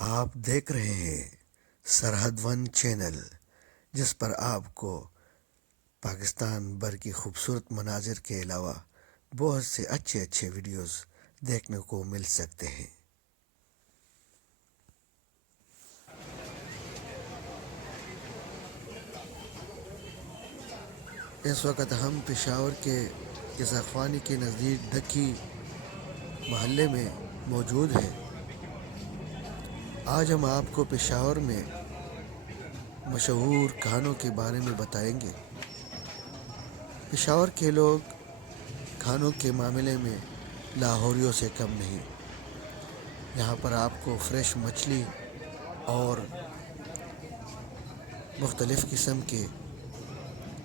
آپ دیکھ رہے ہیں سرحد ون چینل، جس پر آپ کو پاکستان بھر کی خوبصورت مناظر کے علاوہ بہت سے اچھے اچھے ویڈیوز دیکھنے کو مل سکتے ہیں۔ اس وقت ہم پشاور کے قصہ خوانی کے نزدیک ڈکی محلے میں موجود ہیں۔ آج ہم آپ کو پشاور میں مشہور کھانوں کے بارے میں بتائیں گے۔ پشاور کے لوگ کھانوں کے معاملے میں لاہوریوں سے کم نہیں۔ یہاں پر آپ کو فریش مچھلی اور مختلف قسم کے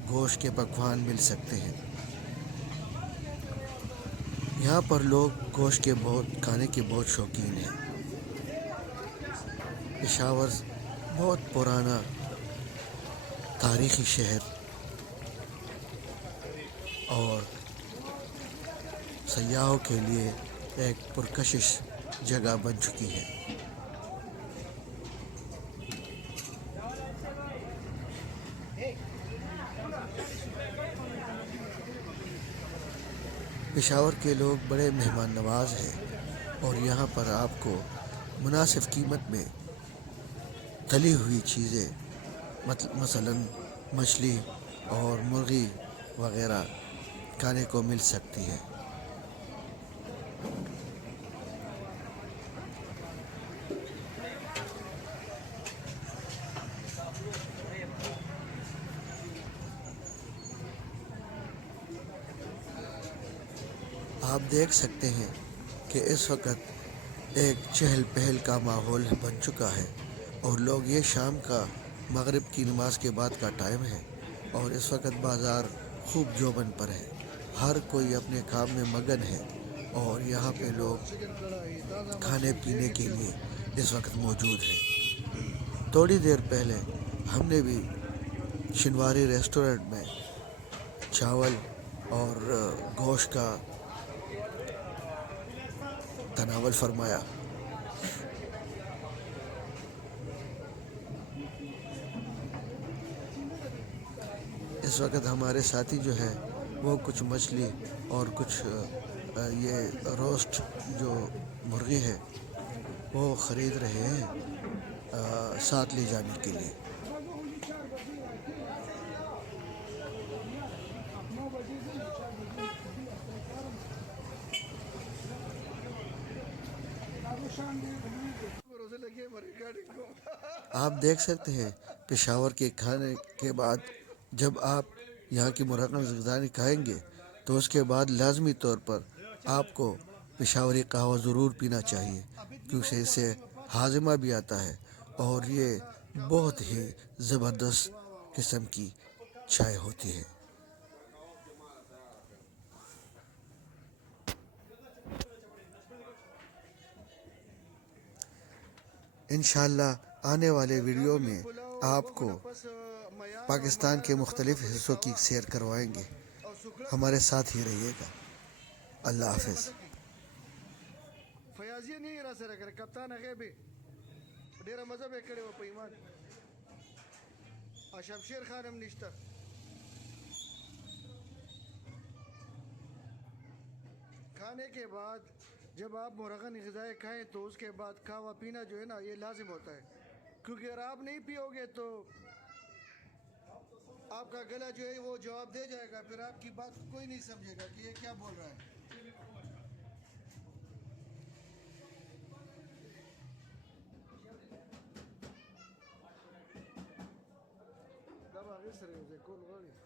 گوشت کے پکوان مل سکتے ہیں۔ یہاں پر لوگ گوشت کے کھانے کے بہت شوقین ہیں۔ پشاور بہت پرانا تاریخی شہر اور سیاحوں کے لیے ایک پرکشش جگہ بن چکی ہے۔ پشاور کے لوگ بڑے مہمان نواز ہیں اور یہاں پر آپ کو مناسب قیمت میں تلی ہوئی چیزیں مثلاً مچھلی اور مرغی وغیرہ کھانے کو مل سکتی ہے۔ آپ دیکھ سکتے ہیں کہ اس وقت ایک چہل پہل کا ماحول بن چکا ہے اور لوگ یہ شام کا مغرب کی نماز کے بعد کا ٹائم ہے اور اس وقت بازار خوب جوبن پر ہے۔ ہر کوئی اپنے کام میں مگن ہے اور یہاں پہ لوگ کھانے پینے کے لیے اس وقت موجود ہیں۔ تھوڑی دیر پہلے ہم نے بھی شنواری ریسٹورنٹ میں چاول اور گوشت کا تناول فرمایا۔ اس وقت ہمارے ساتھی جو ہے وہ کچھ مچھلی اور کچھ یہ روسٹ جو مرغی ہے وہ خرید رہے ہیں ساتھ لے جانے کے لیے۔ آپ دیکھ سکتے ہیں پشاور کے کھانے کے بعد جب آپ یہاں کی مرغن غذائیں کھائیں گے تو اس کے بعد لازمی طور پر آپ کو پشاوری قہوہ ضرور پینا چاہیے، کیونکہ اس سے ہاضمہ بھی آتا ہے اور یہ بہت ہی زبردست قسم کی چائے ہوتی ہے۔ انشاءاللہ آنے والے ویڈیو میں آپ کو پاکستان کے مختلف حصوں کی سیر کروائیں گے۔ ہمارے ساتھ ہی رہیے گا۔ اللہ حافظ۔ فیاضی نہیں را سره کړ کپتان هغه به ډیره مزه به کړې و په ایمان شمشیر خانم نشته۔ کھانے کے بعد جب آپ مرغن غذائیں کھائیں تو اس کے بعد قہوہ پینا جو ہے نا یہ لازم ہوتا ہے، کیونکہ اگر آپ نہیں پیو گے تو آپ کا گلا جو ہے وہ جواب دے جائے گا، پھر آپ کی بات کوئی نہیں سمجھے گا کہ یہ کیا بول رہا ہے۔ دا به هغې سره یو ځای کول غواړي